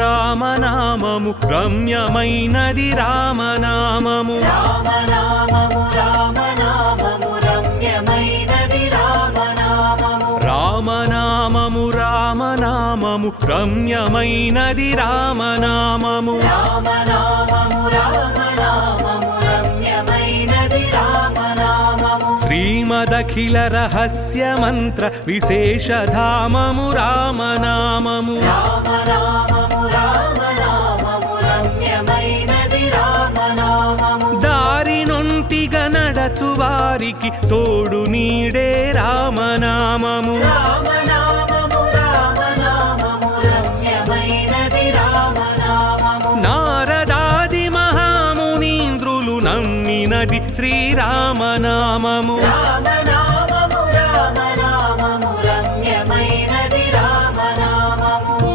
రామనామము రమ్యమైనది రామనామము రామనామము రామనామము రమ్యమైనది రామనామము రామనామము రామనామము రమ్యమైనది రామనామము రామనామము రామనామము రమ్యమైనది రామనామము శ్రీమదఖిల రహస్య మంత్ర విశేషధామము రామనామము రామనామము రామనామము రమ్యమైనది రామనామము దారి నొంటిగా నడచు వారికి తోడు నీడే రామనామము రామనామము రామనామము రమ్యమైనది రామనామము నారదాది మహామునీంద్రులు నమ్మినది శ్రీరామనామము రామనామము రామనామము రమ్యమైనది రామనామము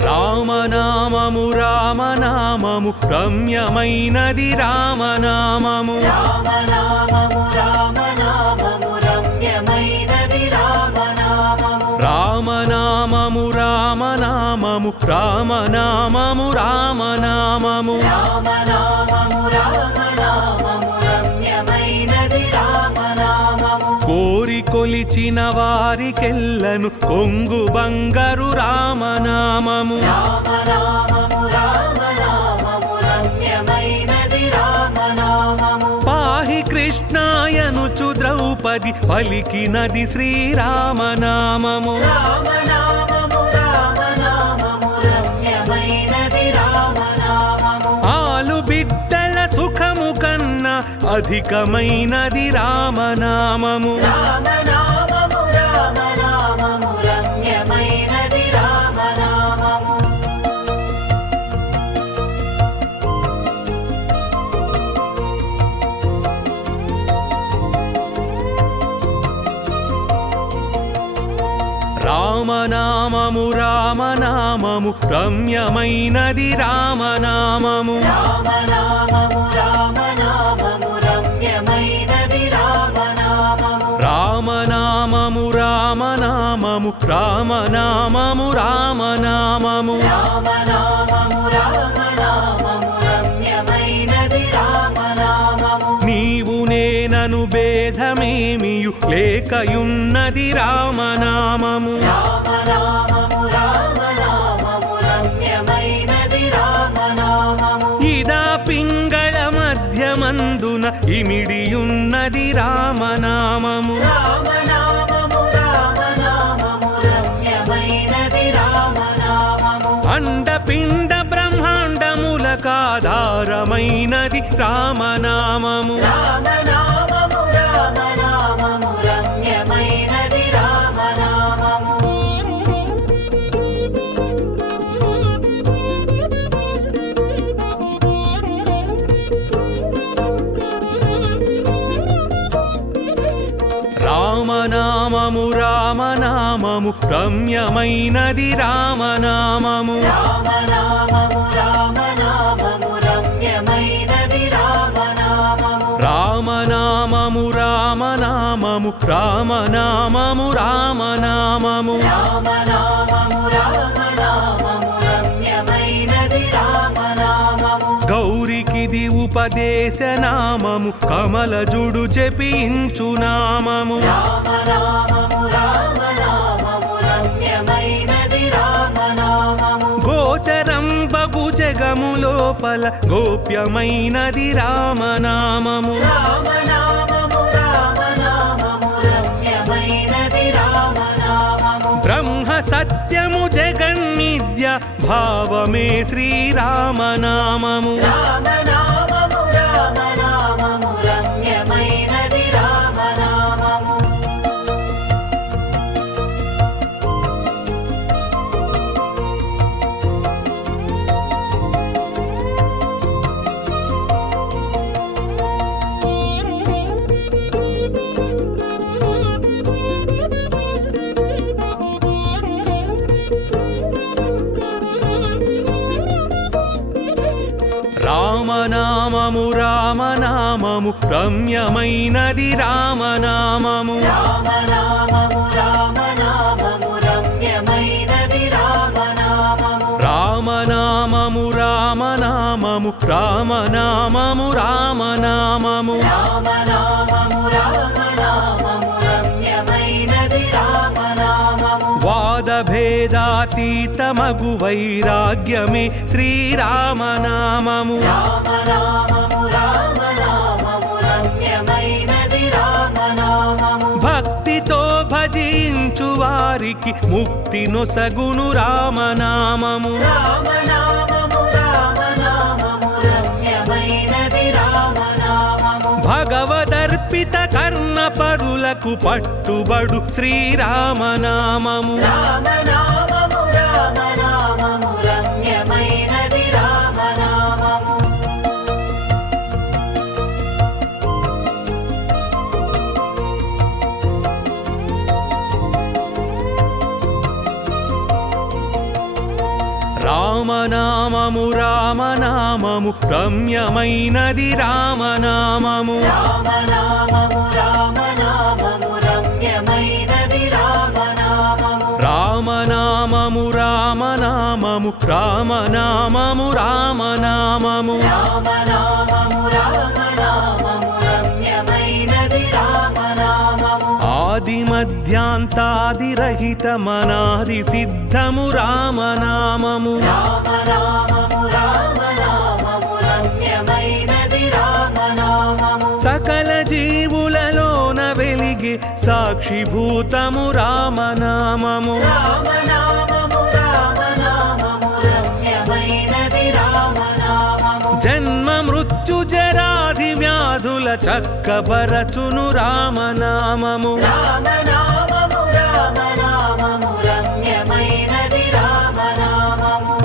రామనామము రామనామము రమ్యమైనది రామనామము రామనామము రామనామము రమ్యమైనది రామనామము రామనామము రామనామము రామనామము రామనామము రామనామము రామనామము రమ్యమైనది రామనామము కోరి కొలిచిన వారికెల్లను కొంగు బంగారు రామనామము రామనామము రామనామము రమ్యమైనది రామనామము పాహి కృష్ణాయనుచు ద్రౌపది పలికినది శ్రీరామనామము రామనామము రామనామము రమ్యమైనది రామనామము ఆలు బిడ్డల సుఖము కన్నా అధికమైనది రామనామము రామనామము రామనామము రమ్యమైనది రామనామము రామనామము రామనామము రమ్యమైనది రామనామము రామనామము రామనామము రమ్యమైనది రామనామము రామనామము రామనామము రామనామము రామనామము రామనామము రామనామము రమ్యమైనది రామనామము నీవు నేనను భేదమేమియు లేకయున్నది రామనామము రామనామము రామనామము రమ్యమైనది రామనామము ఇదా పింగళ మధ్యమందున ఇమిడియున్నది రామనామము రామనామము రామనామము రమ్యమైనది రామనామము అండపిండ బ్రహ్మాండములకాధారమైనది రామనామము రామనామము రామనామము రమ్యమైనది రామనామము రామనామము రామనామము రమ్యమైనది రామనామము రామనామము రామనామము రమ్యమైనది రామనామము రామనామము రామనామము రామనామము రామనామము రామనామము రామనామము రమ్యమైనది రామనామము గౌరికిది ఉపదేశనామము కమలజుడు జపించునామము రామనామము రామనామము రమ్యమైనది రామనామము గోచరం బగు జగము లోపల గోప్యమైనది రామనామము రామనామము రామనామము రమ్యమైనది రామనామము బ్రహ్మ సత్యము జగన్నిద్య భావమే శ్రీరామనామము రామనామము రామనామము రమ్యమైనది రామనామము రామనామము రామనామము రమ్యమైనది రామనామము రామనామము రామనామము రమ్యమైనది రామనామము రామనామము రామనామము రామనామము రామనామము రామనామము రామనామము రమ్యమైనది రామనామము వాదభేదాతీతమగు వైరాగ్యమే శ్రీరామనామము రామనామము రామనామము రమ్యమైనది రామనామము భక్తితో భజించు వారికి ముక్తి నొసగును రామనామము రామనామము రామనామము రమ్యమైనది రామనామము భగవదర్పిత కర్ణ పరులకు పట్టుబడు శ్రీరామనామము రామనామము రామనామము రమ్యమైనది రామనామము రామనామము రామనామము రమ్యమైనది రామనామము రామనామము రామనామము రమ్యమైనది రామనామము రామనామము రామనామము రామనామము రామనామము రామనామము రామనామము రమ్యమైనది రామనామము ఆది మధ్యాంతాదిరహితమనాది సిద్ధము రామనామము రామనామము రామనామము రమ్యమైనది రామనామము సకల జీవులలోన వెలిగే సాక్షిభూతము రామనామము రామనామము రామనామము రమ్యమైనది రామనామము జన్మ మృత్యు జరాది వ్యాధుల చక్కబరచును రామనామము రామనామము రామనామము రమ్యమైనది రామనామము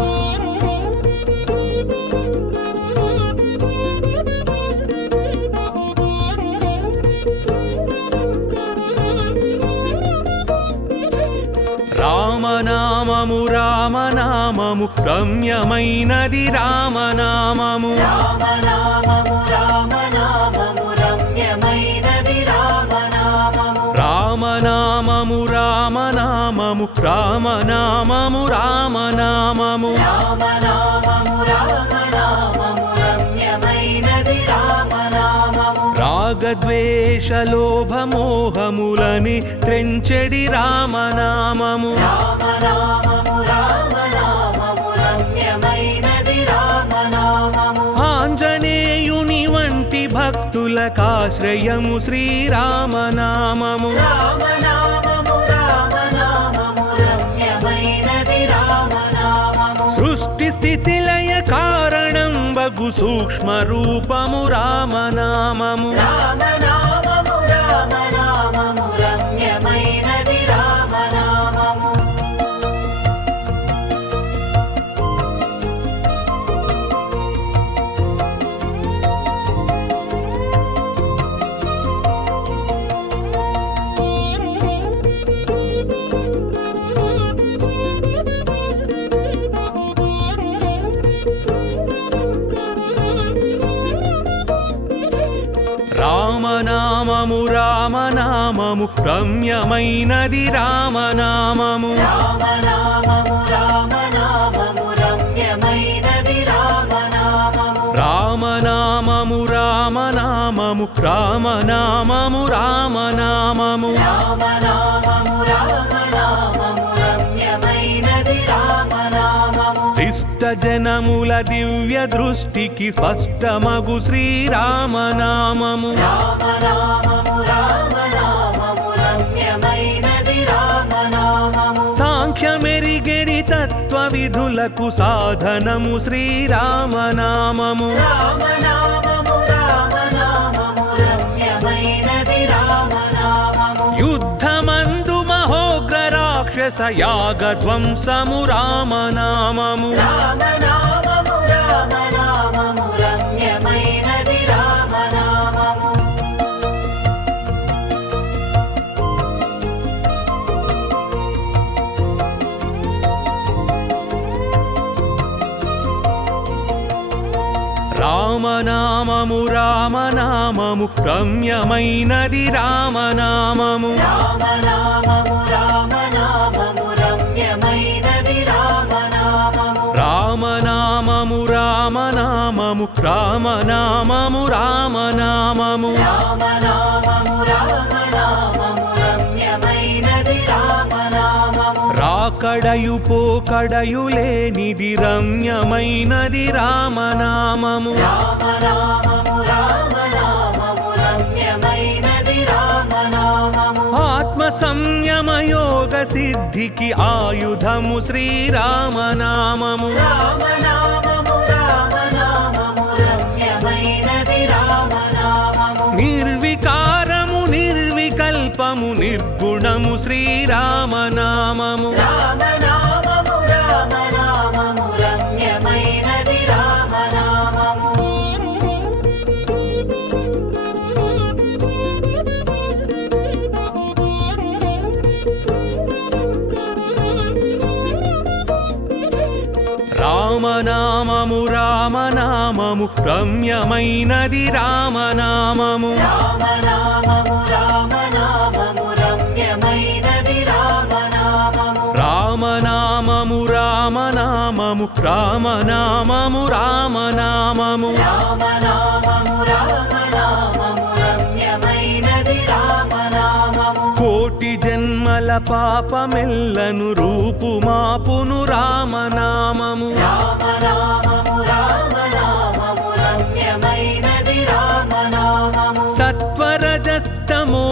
రామనామము రామనామము రమ్యమైనది రామనామము రామనామము రామనామము రమ్యమైనది రామనామము రామనామము రామనామము రామనామము రామనామము రామనామము రామనామము రమ్యమైనది రామనామము రాగద్వేషలోభమోహములని త్రెంచెడి రామనామము రామనామము రామనామము రమ్యమైనది రామనామము ఆంజనేయుని వంటి భక్తులకాశ్రయము శ్రీరామనామము రామనామము రామనామము రమ్యమైనది రామనామము సృష్టి స్థితి లయ కారణం బగు సూక్ష్మ రూపము రామనామము రామనామము రామనామము రమ్యమైనది రామనామము రామనామము రామనామము రమ్యమైనది రామనామము రామనామము రామనామము రమ్యమైనది రామనామము రామనామము రామనామము రామనామము రామనామము రామనామము రామనామము రమ్యమైనది రామనామము శిష్ట జనముల దివ్య దృష్టికి స్పష్టమగు శ్రీరామనామము రామనామము రామనామము రమ్యమైనది రామనామము సాంఖ్యమెరిగెడి తత్వ విధులకు సాధనము శ్రీరామనామము రామనామము రామనామము రమ్యమైనది రామనామము యుద్ధమందు మహోగ్ర రాక్షస యాగధ్వంసము రామనామము రామనామము రామనామము రమ్యమైనది రామనామము రామనామము రామనామము రామనామము రమ్యమైనది రామనామము రామనామము రామనామము రమ్యమైనది రామనామము రామనామము రామనామము రామనామము రామనామము రామనామము రామనామము రమ్యమైనది రామనామము రాకడయు పోకడయు లేనిది రమ్యమైనది రామనామము రామనామము రామనామము రమ్యమైనది రామనామము ఆత్మ సంయమ యోగ సిద్ధికి ఆయుధము శ్రీరామనామము రామనామము రామనామము రమ్యమైనది రామనామము నిర్వికారము నిర్వికల్పము నిర్గుణము శ్రీరామనామము రామనామము రామనామము రమ్యమైనది రామనామము రామనామము రామనామము రమ్యమైనది రామనామము రామనామము రామనామము రమ్యమైనది రామనామము రామనామము రామనామము రామనామము రామనామము రామనామము రామనామము రమ్యమైనది రామనామము కోటి జన్మల పాపమెల్లను రూపుమాపును రామనామము రామనామము రామనామము రమ్యమైనది రామనామము సత్వరజస్తమో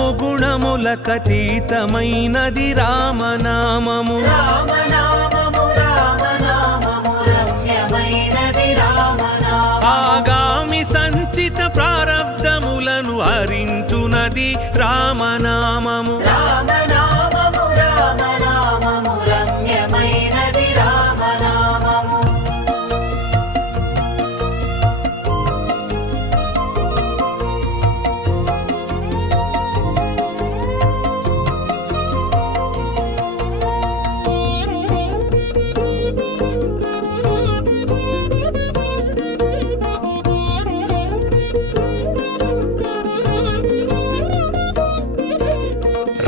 గుణములకతీతమైనది రామనామము రామనామము రామనామము రమ్యమైనది రామనామము ఆగామి సంచిత ప్రారబ్ధములను హరించునది రామనామము రామనామము రామనామము రమ్యమైనది రామనామము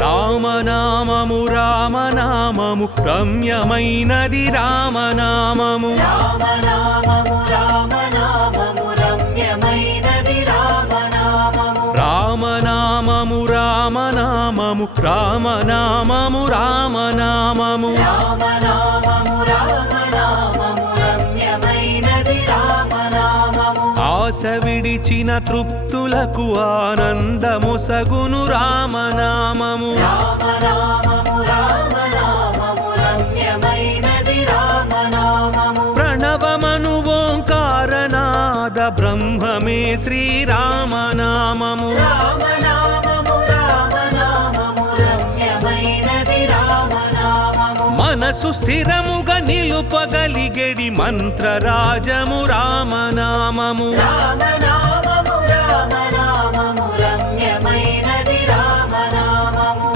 రామనామము రామనామము రమ్యమైనది రామనామము రామనామము రామనామము రమ్యమైనది రామనామము రామనామము రామనామము రామనామము రామనామము రామనామము రామనామము రమ్యమైనది రామనామము ఆశ విడిచిన తృప్తులకు ఆనందముసగును రామనామము రామనామము రామనామము రమ్యమైనది రామనామము ప్రణవమను ఓంకారనాద బ్రహ్మమే శ్రీరామనామము రామనామము రామనామము రమ్యమైనది రామనామము మనసు స్థిరముగా నిలుపగలిగెడి మంత్రరాజము రామనామము రామనామము రామనామము రమ్యమైనది రామనామము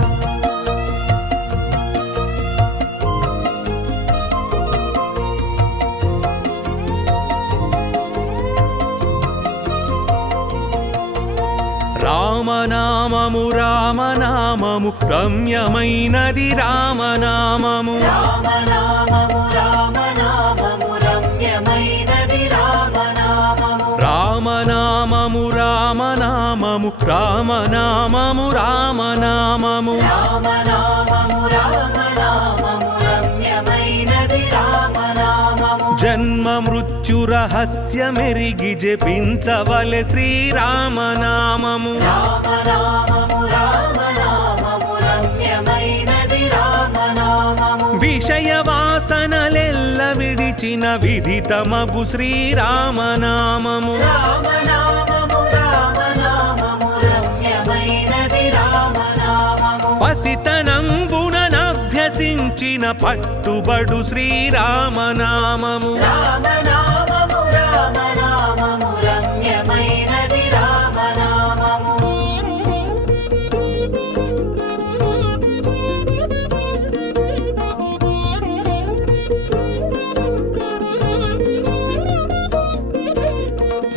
రామనామము రామనామము రమ్యమైనది రామనామము రామనామము రామనామము రమ్యమైనది రామనామము రామనామము రామనామము రామనామము రామనామము రామనామము రామనామము రమ్యమైనది రామనామము జన్మ మృత్యు రహస్యమెరిగి జపించవలె శ్రీరామనామము రామనామము రామనామము రమ్యమైనది రామనామము విషయ వాసనలెల్ల విడిచిన విదితమగు శ్రీరామనామము రామనామము రామనామము రమ్యమైనది రామనామము పసితనంబుననభ్యసించిన పట్టుబడు శ్రీరామనామము రామనామము రామనామము రమ్యమైనది రామనామము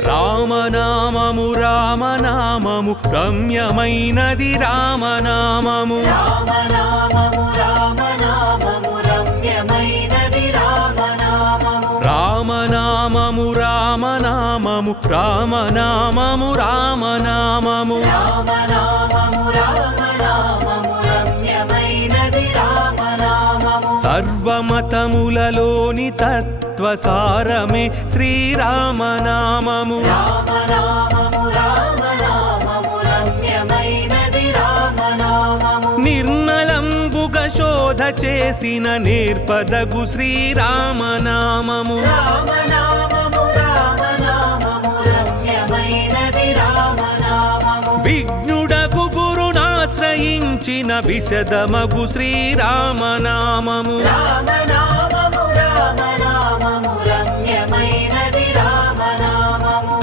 రామనామము రామనామము రామనామము రమ్యమైనది రామనామము రామనామము రామనామము రమ్యమైనది రామనామము రామనామము రామనామము రామనామము రామనామము రామనామము రామనామము రమ్యమైనది రామనామము సర్వమతములలోని తత్వసారమే శ్రీరామనామము రామనామము రామనామము రమ్యమైనది రామనామము నిర్మలంబుగా శోధ చేసిన నేర్పదగు శ్రీరామనామము రామనామము రామనామము రమ్యమైనది రామనామము విఘ్నుడగు గురునాశ్రయించిన విశదమగు శ్రీరామనామము రామనామము రామనామము రమ్యమైనది రామనామము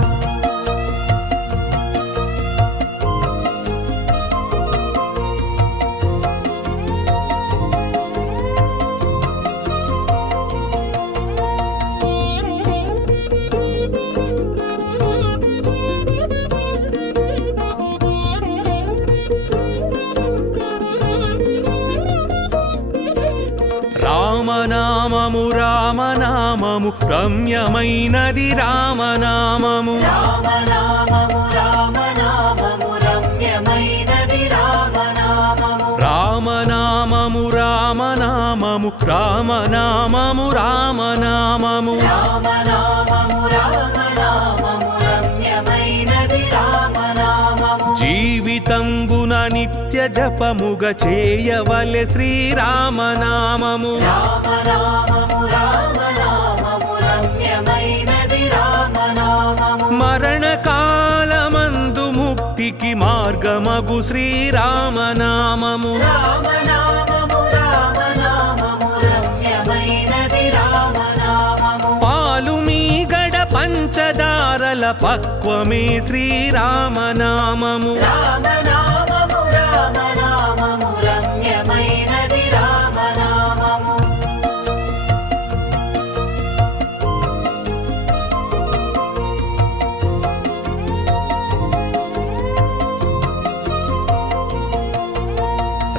రామనామము రామనామము రమ్యమైనది రామనామము రామనామము రామనామము రమ్యమైనది రామనామము రామనామము రామనామము రామనామము రామనామము రామనామము రామనామము రమ్యమైనది రామనామము జీవితంబున నిత్య జపముగా చేయవలె శ్రీరామనామము రామనామము రామనామము రమ్యమైనది రామనామము మరణకాలమందు ముక్తికి మార్గమగు శ్రీరామనామము రామనామము రామనామము రమ్యమైనది రామనామము పాలు మీగడ పంచదారల పక్వమే శ్రీరామనామము రామనామము రామనామము రమ్యమైనది రామనామము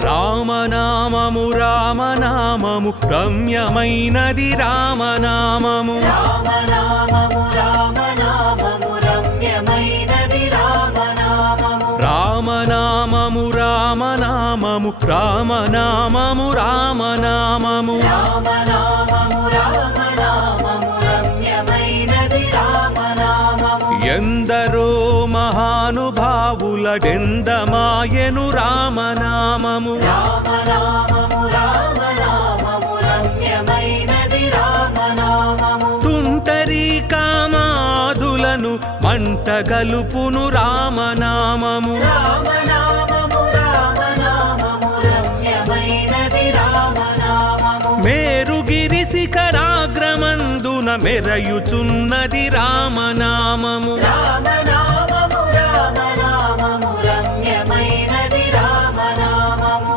రామనామము రామనామము రమ్యమైనది రామనామము రామనామము రామనామము రమ్యమైనది రామనామము రామనామము రామనామము రామనామము రామనామము రామనామము రామనామము రమ్యమైనది రామనామము ఎందరో మహానుభావులడెందమాయను రామనామము రామనామము రామనామము రమ్యమైనది రామనామము తుంటరి కామాదులను మంటగలుపును రామనామము రామనామము రామనామము రమ్యమైనది రామనామము మేరుగిరి శిఖరాగ్రమందున మెరయుచున్నది రామనామము రామనామము రామనామము రమ్యమైనది రామనామము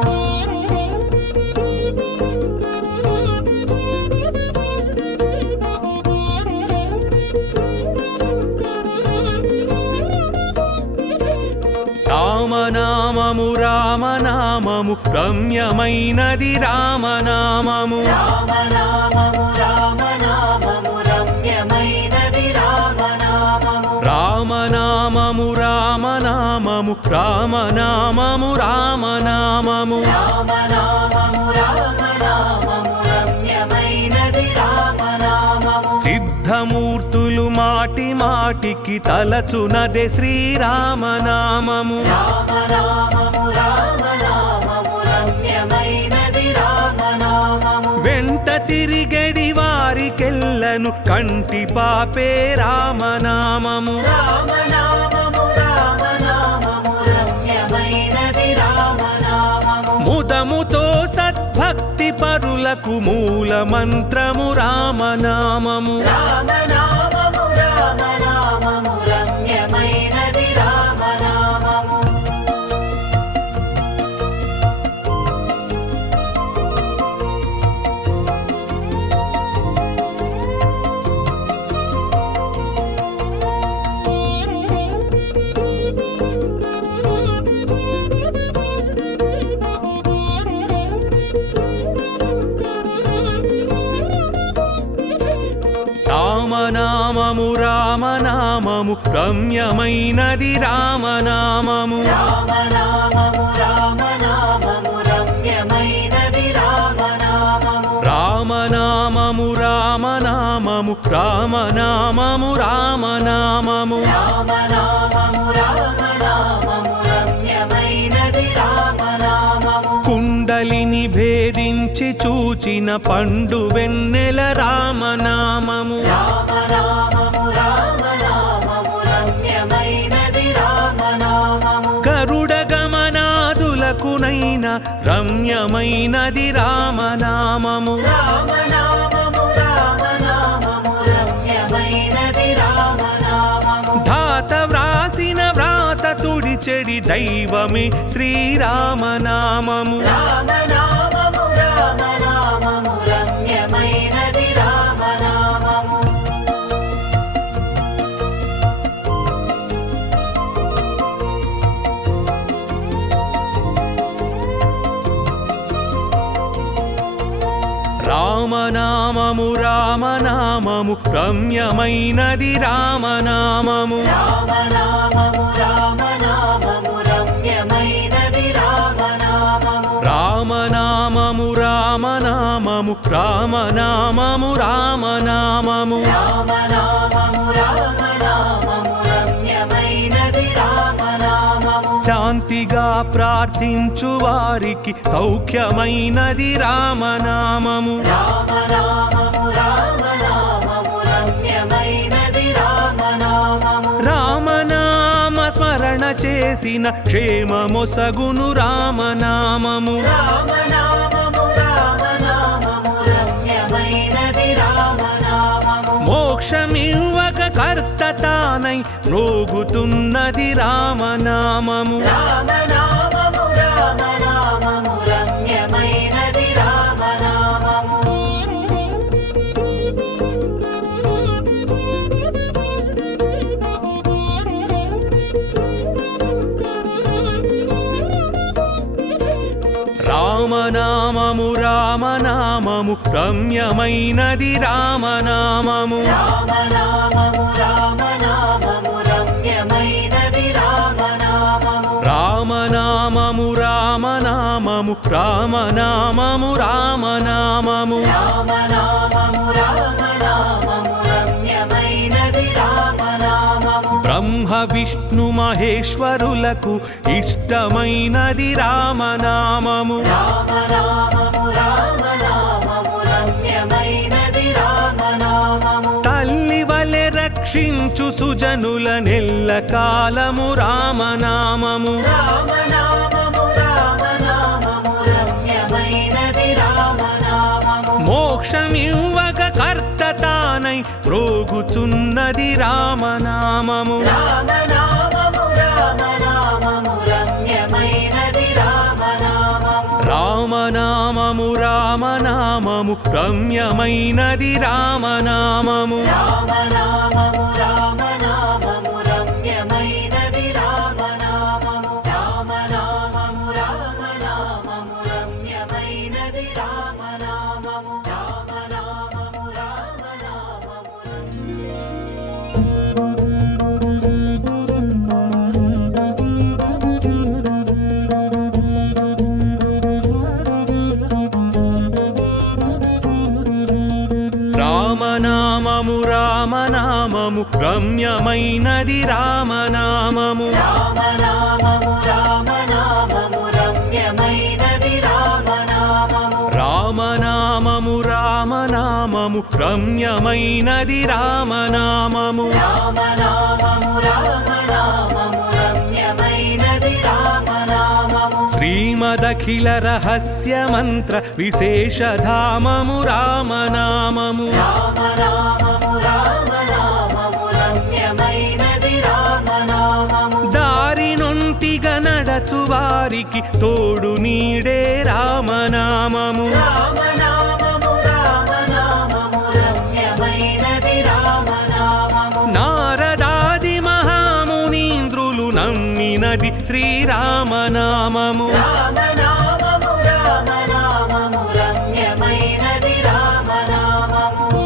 రామనామము రామనామము రమ్యమైనది రామనామము రామనామము రామనామము రమ్యమైనది రామనామము రామనామము రామనామము రామనామము రామనామము రామనామము రామనామము రమ్యమైనది రామనామము సిద్ధమూర్తులు మాటి మాటికి తలచునదే శ్రీరామనామము రామనామము రామనామము రమ్యమైనది రామనామము వెంట తిరిగడి వారికెల్లను కంటి పాపే రామనామము రామనామము రామనామము రమ్యమైనది రామనామము ముదముతో సద్భక్తి పరులకు మూల మంత్రము రామనామము రామనామము రామనామము రమ్యమైనది రామనామము రామనామము రమ్యమైనది రామనామము రామనామము రామనామము రమ్యమైనది రామనామము రామనామము రామనామము రామనామము రామనామము రామనామము రామనామము రమ్యమైనది రామనామము కుండలిని భేదించి చూచిన పండు వెన్నెల రామనామము రామనామము రామనామము రమ్యమైనది రామనామము గరుడ గమనాదులకునైన రమ్యమైనది రామనామము రామనామము రామనామము రమ్యమైనది రామనామము ధాత వ్రాసిన వ్రాత తుడిచెడి దైవమే శ్రీరామనామము రామనామము రామనామము రమ్యమైనది రామనామము రామనామము రామనామము రమ్యమైనది రామనామము రామనామము రామనామము రమ్యమైనది రామనామము రామనామము రామనామము రామనామము రామనామము రామనామము రామనామము రమ్యమైనది రామనామము శాంతిగా ప్రార్థించు వారికి సౌఖ్యమైనది రామనామము రామనామము రామనామము రమ్యమైనది రామనామము రామనామ స్మరణ చేసిన క్షేమమొసగును రామనామము రామనామము రామనామము రమ్యమైనది రామనామము మోక్షమివ్వక కర్త తానై మ్రోగుతున్నది రామనామము రామనామము రామనామము రమ్యమైనది రామనామము రామనామము రామనామము రమ్యమైనది రామనామము రామనామము రామనామము రమ్యమైనది రామనామము రామనామము రామనామము రామనామము రామనామము రామనామము రామనామము రమ్యమైనది రామనామము బ్రహ్మ విష్ణు మహేశ్వరులకు ఇష్టమైనది రామనామము రామనామము రామనామము రమ్యమైనది రామనామము తల్లి వలె రక్షించు సుజనుల నెల్ల కాలము రామనామము రామనామము రామనామము రమ్యమైనది రామనామము మోక్షమివ్వక కర్త తానై మ్రోగుచున్నది రామనామము రామనామము రామనామము రమ్యమైనది రామనామము రామనామము రామనామము రమ్యమైనది రామనామము రామనామము రామనామము రమ్యమైనది రామనామము రామనామము రామనామము రమ్యమైనది రామనామము రామనామము రామనామము రామనామము రామనామము రమ్యమైనది రామనామము రామనామము రామనామము రమ్యమైనది రామనామము రామనామము రామనామము రమ్యమైనది రామనామము రామనామము రామనామము రమ్యమైనది రామనామము శ్రీమదఖిల రహస్య మంత్ర విశేషధామము రామనామము రామనామము రామనామము రమ్యమైనది రామనామము దారి నొంటిగా నడచు వారికి తోడు నీడే రామనామము రామనామము రామనామము రమ్యమైనది రామనామము నారదాది మహామునీంద్రులు నమ్మినది శ్రీరామనామము రామనామము రామనామము రమ్యమైనది రామనామము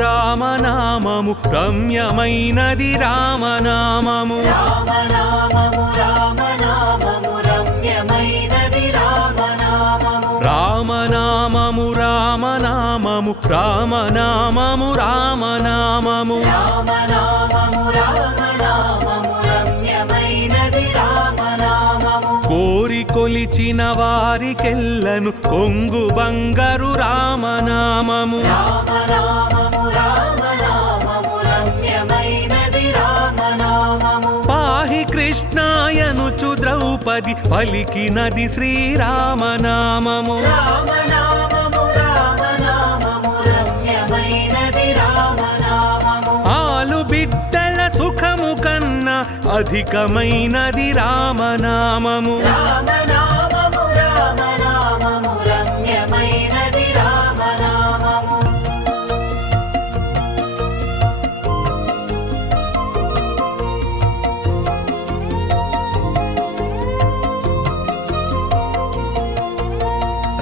రామనామము రమ్యమైనది రామనామము రామనామము రామనామము రమ్యమైనది రామనామము రామనామము రామనామము రామనామము రామనామము రామనామము రామనామము రమ్యమైనది రామనామము కోరి కొలిచిన వారికెల్లను కొంగు బంగారు రామనామము రామనామము రామనామము రమ్యమైనది రామనామము పాహి కృష్ణాయనుచు ద్రౌపది పలికినది శ్రీరామనామము రామనామము రామనామము రమ్యమైనది రామనామము ఆలు బిడ్డల సుఖము కన్నా అధికమైనది రామనామము రామనామము రామనామము రమ్యమైనది రామనామము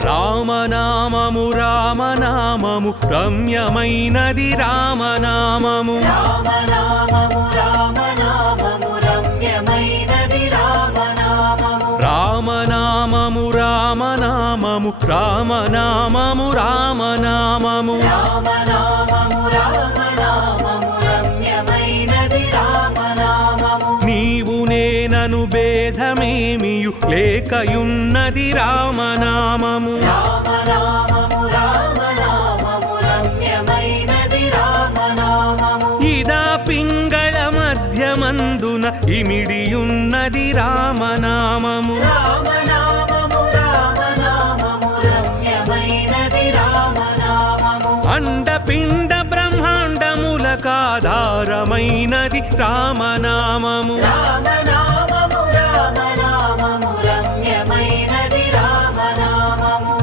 రామనామము రామనామము రమ్యమైనది రామనామము రామనామము రామనామము రమ్యమైనది రామనామము రామనామము రామనామము రామనామము రామనామము రామనామము రామనామము రమ్యమైనది రామనామము నీవు నేనను భేదమేమియు లేకయున్నది రామనామము రామనామము రామనామము రమ్యమైనది రామనామము ఇదా పింగళ మధ్యమందున ఇమిడియున్నది రామనామము రామనామము రామనామము రమ్యమైనది రామనామము అండపిండ బ్రహ్మాండములకాధారమైనది రామనామము రామనామము రామనామము రమ్యమైనది రామనామము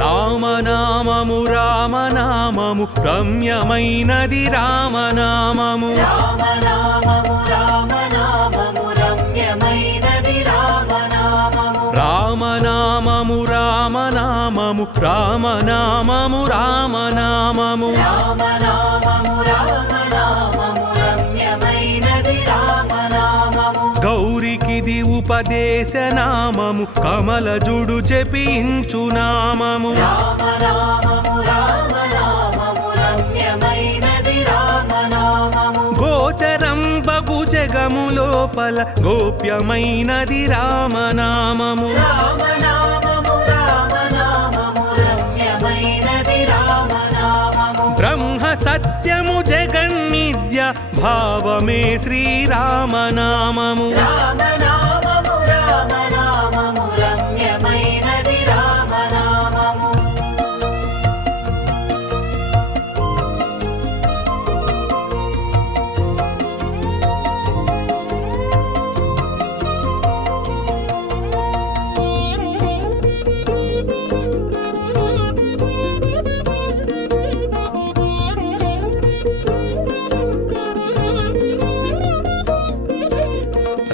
రామనామము రామనామము రమ్యమైనది రామనామము రామనామము రామనామము రమ్యమైనది రామనామము రామనామము రామనామము రామనామము రామనామము రామనామము రామనామము రమ్యమైనది రామనామము గౌరికిది ఉపదేశనామము కమలజుడు జపించునామము రామనామము రామనామము రమ్యమైనది రామనామము గోచరం బగు జగము లోపల గోప్యమైనది రామనామము రామనామము రామనామము రమ్యమైనది రామనామము బ్రహ్మ సత్యము జగన్నిద్య భావమే శ్రీరామనామము రామనామము రామనామము రమ్యమైనది రామనామము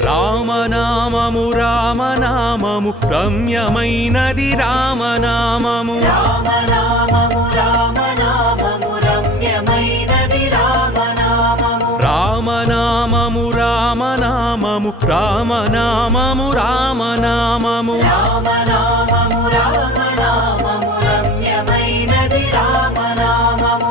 రామనామము రామనామము రమ్యమైనది రామనామము రామనామము రామనామము రమ్యమైనది రామనామము రామనామము రామనామము రామనామము రామనామము రామనామము రామనామము రమ్యమైనది రామనామము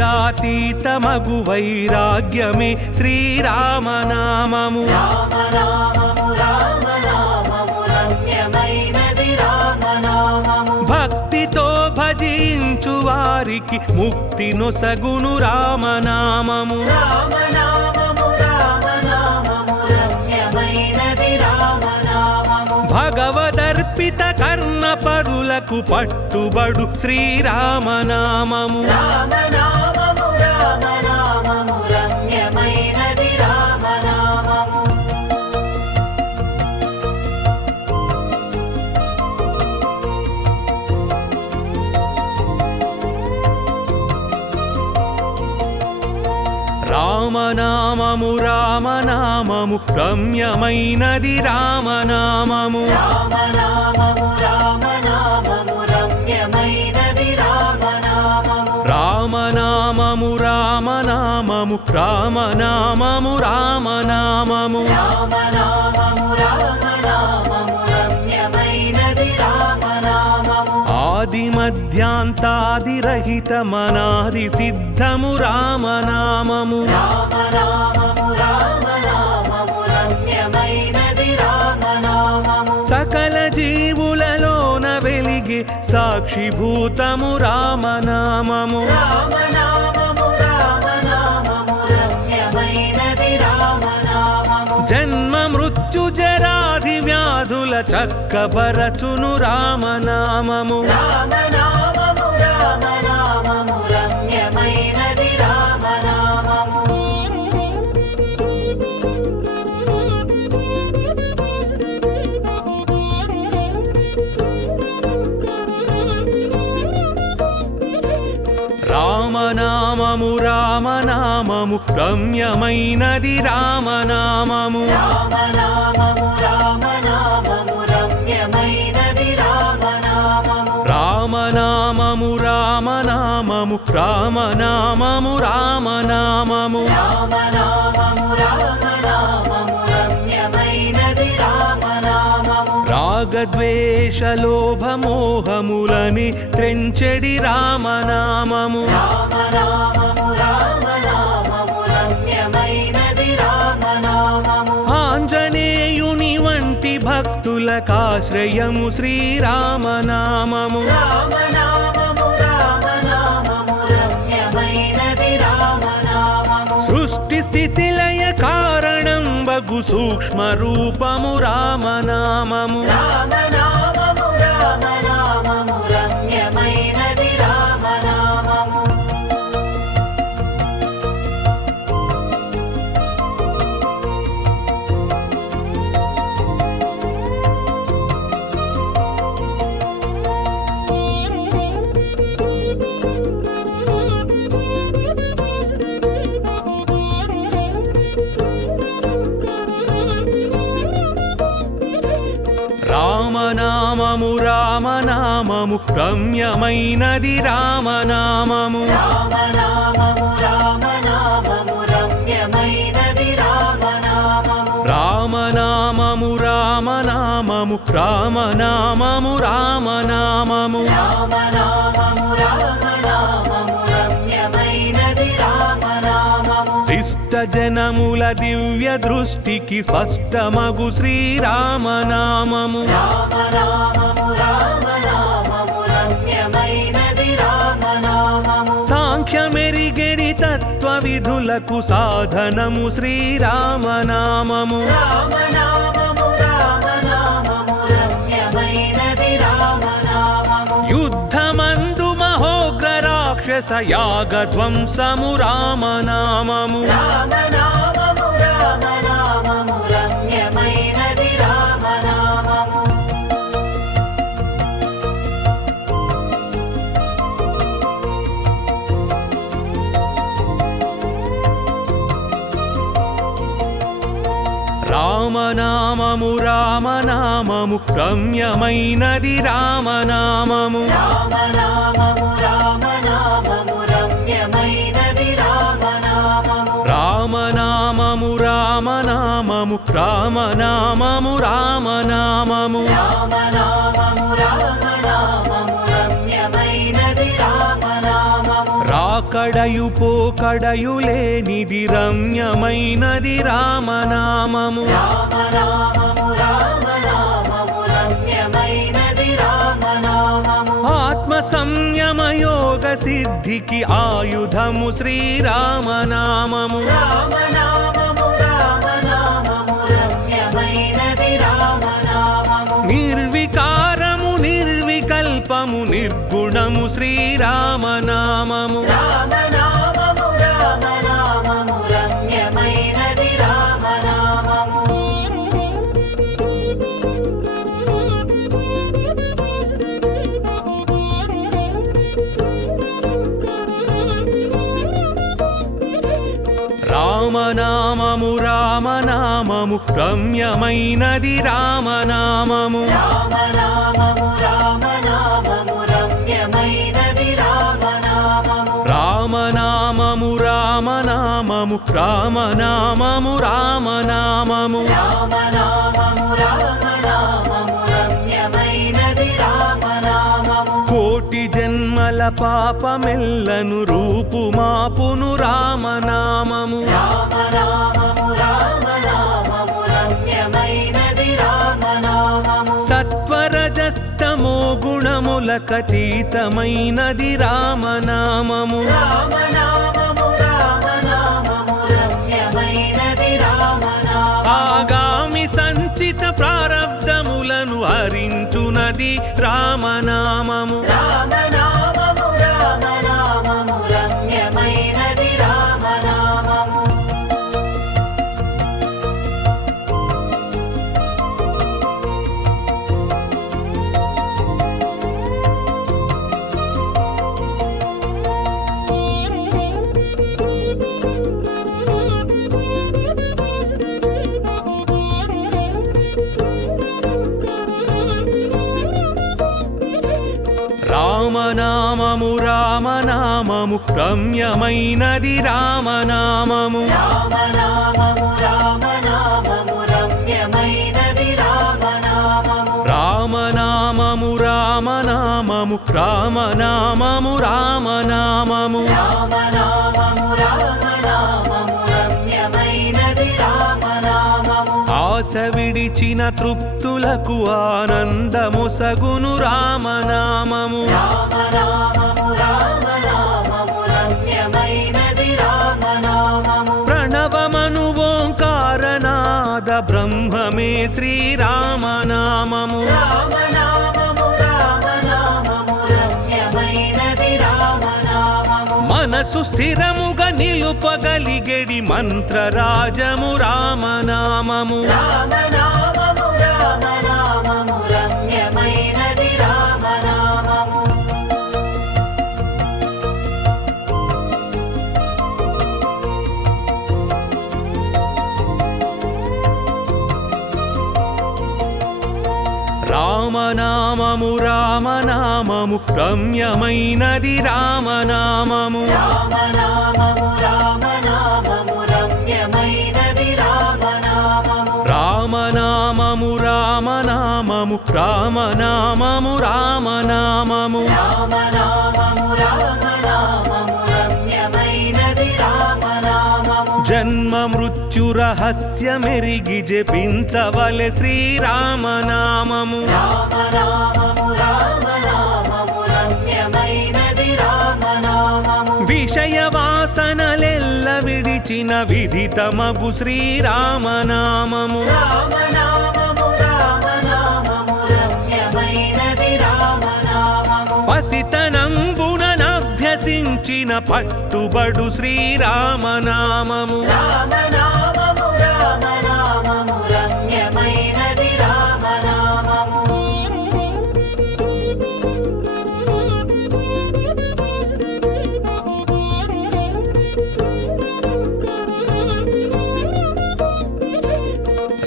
వాదభేదాతీతమగు వైరాగ్యమే శ్రీరామనామము రామనామము రామనామము రమ్యమైనది రామనామము భక్తితో భజించు వారికి ముక్తి నొసగును రామనామము రామనామము రామనామము రమ్యమైనది రామనామము భగవదర్పిత కర్ణ పరులకు పట్టుబడు శ్రీరామనామము రామనామము రామనామము రమ్యమైనది రామనామము రామనామము రామనామము రమ్యమైనది రామనామము రామనామము రామనామము రమ్యమైనది రామనామము రామనామము రామనామము రామనామము రామనామము రామనామము రామనామము రమ్యమైనది రామనామము ఆది మధ్యాంతాదిరహితమనాది సిద్ధము రామనామము రామనామము రామనామము రమ్యమైనది రామనామము సకల జీవులలోన వెలిగే సాక్షిభూతము రామనామము రామనామము రామనామము రమ్యమైనది రామనామము జన్మ మృత్యు జరాది వ్యాధుల చక్కబరచును రామనామము రామనామము రామనామము రమ్యమైనది రామనామము రామనామము రామనామము రమ్యమైనది రామనామము రామనామము రామనామము రమ్యమైనది రామనామము రామనామము రామనామము రామనామము రామనామము రామనామము రామనామము రమ్యమైనది రామనామము రాగద్వేషలోభమోహములని త్రెంచెడి రామనామము రామనామము రామనామము రమ్యమైనది రామనామము ఆంజనేయుని వంటి భక్తులకాశ్రయము శ్రీరామనామము రామనామము రామనామము రమ్యమైనది రామనామము సృష్టి స్థితి లయ కారణం బగు సూక్ష్మ రూపము రామనామము రామనామము రామనామము రమ్యమైనది రామనామము రామనామము రామనామము రమ్యమైనది రామనామము రామనామము రామనామము రమ్యమైనది రామనామము రామనామము రామనామము రామనామము రామనామము రామనామము రామనామము రమ్యమైనది రామనామము శిష్ట జనముల దివ్య దృష్టికి స్పష్టమగు శ్రీరామనామము రామనామము రామనామము రమ్యమైనది రామనామము సాంఖ్యమెరిగెడి తత్వ విధులకు సాధనము శ్రీరామనామము రామనామము రామనామము రమ్యమైనది రామనామము యుద్ధమందు మహోగ్ర రాక్షస యాగధ్వంసము రామనామము రామనామము రామనామము రమ్యమైనది రామనామము రామనామము రామనామము రమ్యమైనది రామనామము రామనామము రామనామము రమ్యమైనది రామనామము రామనామము రామనామము రామనామము రామనామము రామనామము రామనామము రమ్యమైనది రామనామము రాకడయు పోకడయు లేనిది రమ్యమైనది రామనామము రామనామము రామనామము రమ్యమైనది రామనామము ఆత్మ సంయమ యోగ సిద్ధికి ఆయుధము శ్రీరామనామము రామనామము రామనామము రమ్యమైనది రామనామము నిర్వికారము నిర్వికల్పము నిర్గుణము శ్రీరామనామము రామనామము రామనామము రమ్యమైనది రామనామము రామనామము రామనామము రమ్యమైనది రామనామము రామనామము రామనామము రమ్యమైనది రామనామము రామనామము రామనామము రామనామము రామనామము రామనామము రామనామము రమ్యమైనది రామనామము కోటి జన్మల పాపమెల్లను రూపుమాపును రామనామము రామనామము రామనామము రమ్యమైనది రామనామము సత్వరజస్తమో గుణములకతీతమైనది రామనామము రామనామము రామనామము రమ్యమైనది రామనామము ఆగామి సంచిత ప్రారబ్ధములను హరించునది రామనామము రామనామము రామనామము రమ్యమైనది రామనామము రామనామము రామనామము రమ్యమైనది రామనామము రామనామము రామనామము రమ్యమైనది రామనామము రామనామము రామనామము రామనామము రామనామము రామనామము రామనామము రమ్యమైనది రామనామము ఆశ విడిచిన తృప్తులకు ఆనందముసగును రామనామము రామనామము రామనామము రమ్యమైనది రామనామము ప్రణవమను ఓంకారనాద బ్రహ్మమే శ్రీరామనామము రామనామము రామనామము రమ్యమైనది రామనామము మనసు స్థిరముగా నిలుపగలిగెడి మంత్రరాజము రామనామము రామనామము రామనామము రమ్యమైనది రామనామము రామనామము రామనామము రమ్యమైనది రామనామము రామనామము రామనామము రమ్యమైనది రామనామము రామనామము రామనామము రామనామము రామనామము రామనామము రామనామము రమ్యమైనది రామనామము జన్మ మృత్యు రహస్యమెరిగి జపించవలె శ్రీరామనామము రామనామము రామనామము రమ్యమైనది రామనామము విషయ వాసనలెల్ల విడిచిన విదితమగు శ్రీరామనామము రామనామము రామనామము రమ్యమైనది రామనామము పసితనంబుననభ్యసించిన పట్టుబడు శ్రీరామనామము రామనామము రామనామము రమ్యమైనది రామనామము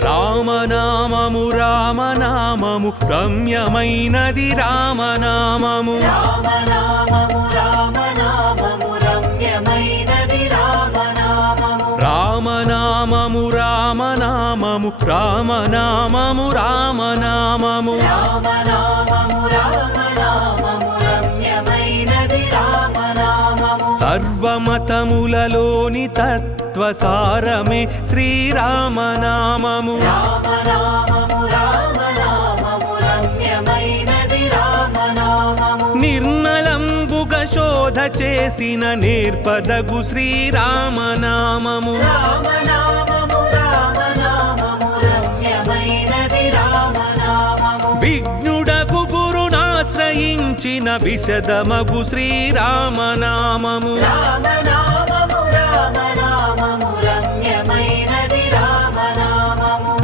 రామనామము రామనామము రమ్యమైనది రామనామము రామనామము రామనామము రమ్యమైనది రామనామము రామనామము రామనామము రామనామము రామనామము రామనామము రామనామము రమ్యమైనది రామనామము సర్వమతములలోని తత్వసారమే శ్రీరామనామము రామనామము రామనామము రమ్యమైనది రామనామము నిర్మలంబుగా శోధ చేసిన నేర్పదగు శ్రీరామనామము రామనామము రామనామము రమ్యమైనది రామనామము విఘ్నుడగు గురునాశ్రయించిన విశదమగు శ్రీరామనామము రామనామము రామనామము రమ్యమైనది రామనామము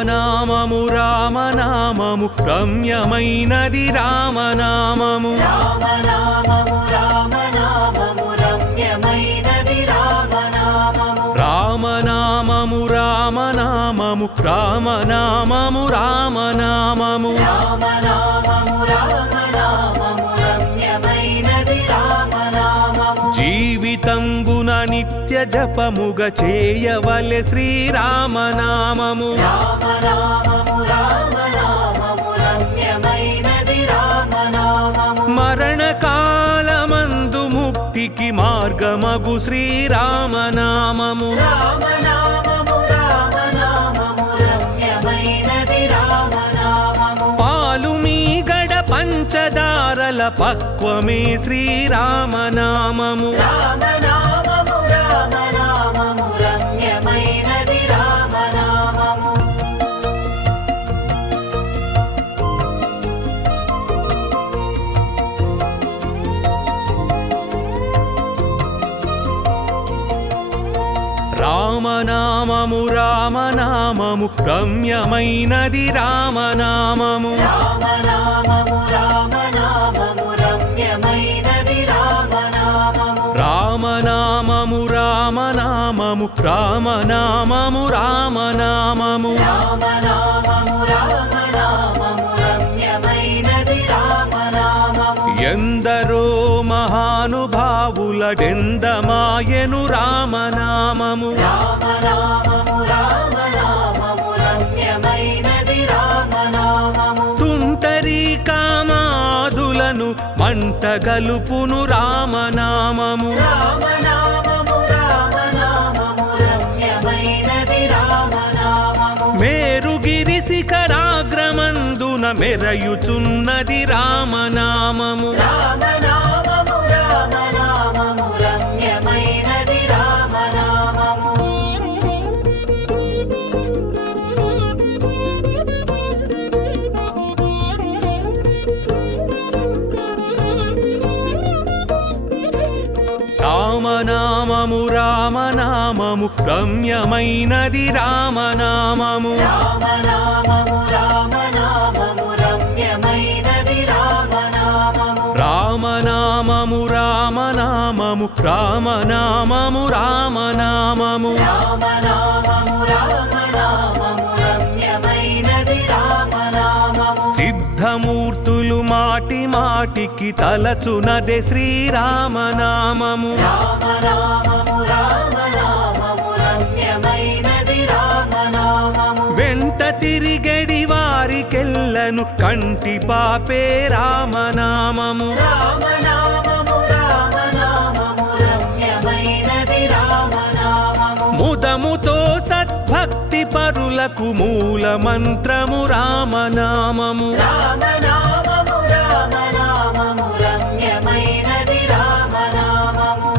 రామనామము రామనామము రమ్యమైనది రామనామము రామనామము రామనామము రమ్యమైనది రామనామము రామనామము రామనామము రామనామము రామనామము రామనామము రామనామము రమ్యమైనది రామనామము జీవితంబున నిత్య జపముగ చేయవలె శ్రీరామనామము రామనామము రామనామము రమ్యమైనది రామనామము మరణకాలమందు ముక్తికి మార్గమగు శ్రీరామనామము రామనామము రామనామము రమ్యమైనది రామనామము పాలు మీగడ పంచదారల పక్వమే శ్రీరామనామము రామనామము రామనామము రమ్యమైనది రామనామము రామనామము రామనామము రమ్యమైనది రామనామము రామనామము రామనామము రమ్యమైనది రామనామము రామనామము రామనామము రామనామము రామనామము రామనామము రామనామము రమ్యమైనది రామనామము ఎందరో మహానుభావులడెందమాయను రామనామము రామనామము రామనామము రమ్యమైనది రామనామము తుంటరి కామాదులను మంటగలుపును రామనామము రామనామము రామనామము రమ్యమైనది రామనామము మేరుగిరి శిఖరాగ్రమందున మెరయుచున్నది రామనామము రామనామము రామనామము రమ్యమైనది రామనామము రామనామము రామనామము రమ్యమైనది రామనామము రామనామము రామనామము రమ్యమైనది రామనామము రామనామము రామనామము రామనామము రామనామము రామనామము రామనామము రమ్యమైనది రామనామము సిద్ధమూర్తులు మాటి మాటికి తలచునదే శ్రీరామనామము రామనామము రామనామము రమ్యమైనది రామనామము వెంట తిరిగడి వారికెల్లను కంటి పాపే రామనామము రామనామము రామనామము రమ్యమైనది రామనామము ముదముతో సద్భక్తి పరులకు మూల మంత్రము రామనామము రామనామము రామనామము రమ్యమైనది రామనామము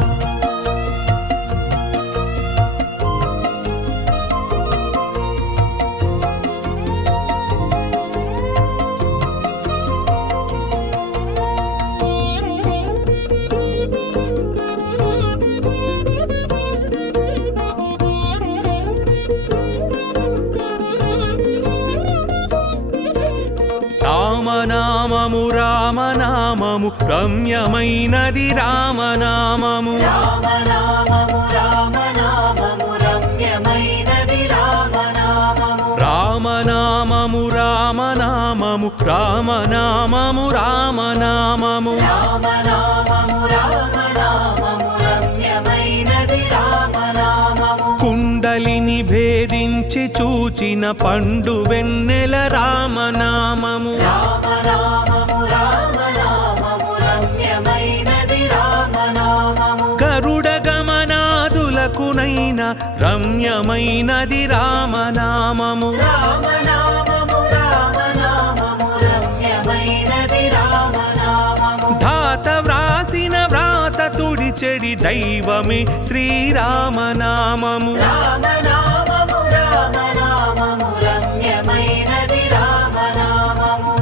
రామనామము రామనామము రమ్యమైనది రామనామము రామనామము రామనామము రమ్యమైనది రామనామము రామనామము రామనామము రామనామము రామనామము రామనామము రామనామము రమ్యమైనది రామనామము కుండలిని భేదించి చూచిన పండు వెన్నెల రామనామము రామనామము రామనామము రమ్యమైనది రామనామము గరుడ గమనాదులకునైన రమ్యమైనది రామనామము రామనామము రామనామము రమ్యమైనది రామనామము ధాత వ్రాసిన వ్రాత తుడిచెడి దైవమే శ్రీరామనామము రామనామము రామనామము రమ్యమైనది రామనామము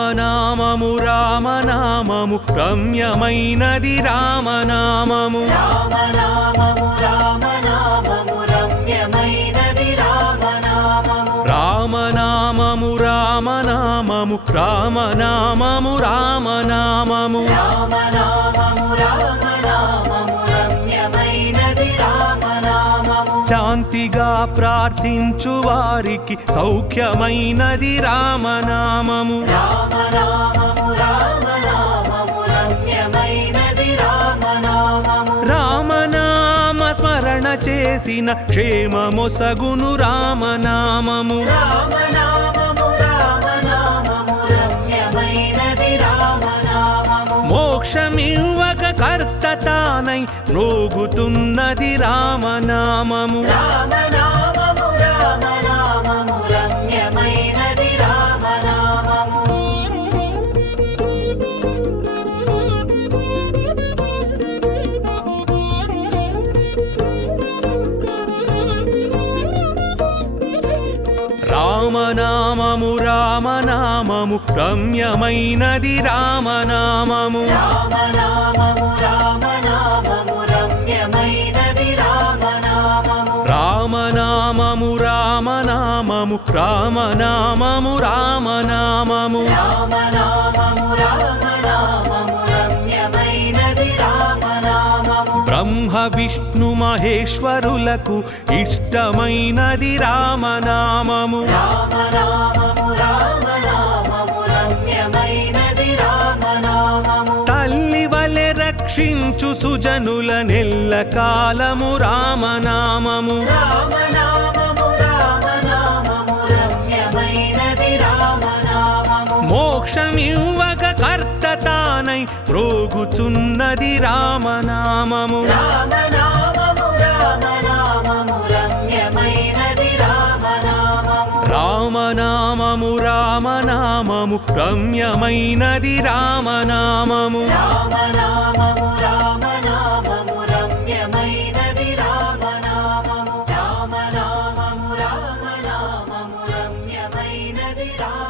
రామనామము రామనామము రమ్యమైనది రామనామము రామనామము రామనామము రమ్యమైనది రామనామము రామనామము రామనామము రామనామము రామనామము రామనామము రామనామము రమ్యమైనది రామనామము శాంతిగా ప్రార్థించు వారికి సౌఖ్యమైనది రామనామము రామనామము రామనామము రమ్యమైనది రామనామము రామనామ స్మరణ చేసిన క్షేమమొసగును రామనామము రామనామము రామనామము రమ్యమైనది రామనామము మోక్షమివ్వక కర్త తానై మ్రోగుతున్నది రామనామము రామనామము రామనామము రమ్యమైనది రామనామము రామనామము రామనామము రమ్యమైనది రామనామము రామనామము రామనామము రమ్యమైనది రామనామము రామనామము రామనామము రామనామము రామనామము రామనామము రామనామము రమ్యమైనది రామనామము బ్రహ్మ విష్ణు మహేశ్వరులకు ఇష్టమైనది రామనామము రామనామము రామనామము రమ్యమైనది రామనామము తల్లి వలె రక్షించు సుజనుల నెల్ల కాలము రామనామము రామనామము రామనామము రమ్యమైనది రామనామము మోక్షమివ్వక కర్త తానై మ్రోగుచున్నది రామనామము రామనామము రామనామము రమ్యమైనది రామనామము రామనామము రామనామము రమ్యమైనది రామనామము రామనామము రామనామము రమ్యమైనది రామనామము రామనామము రామనామము రమ్యమైనది రామ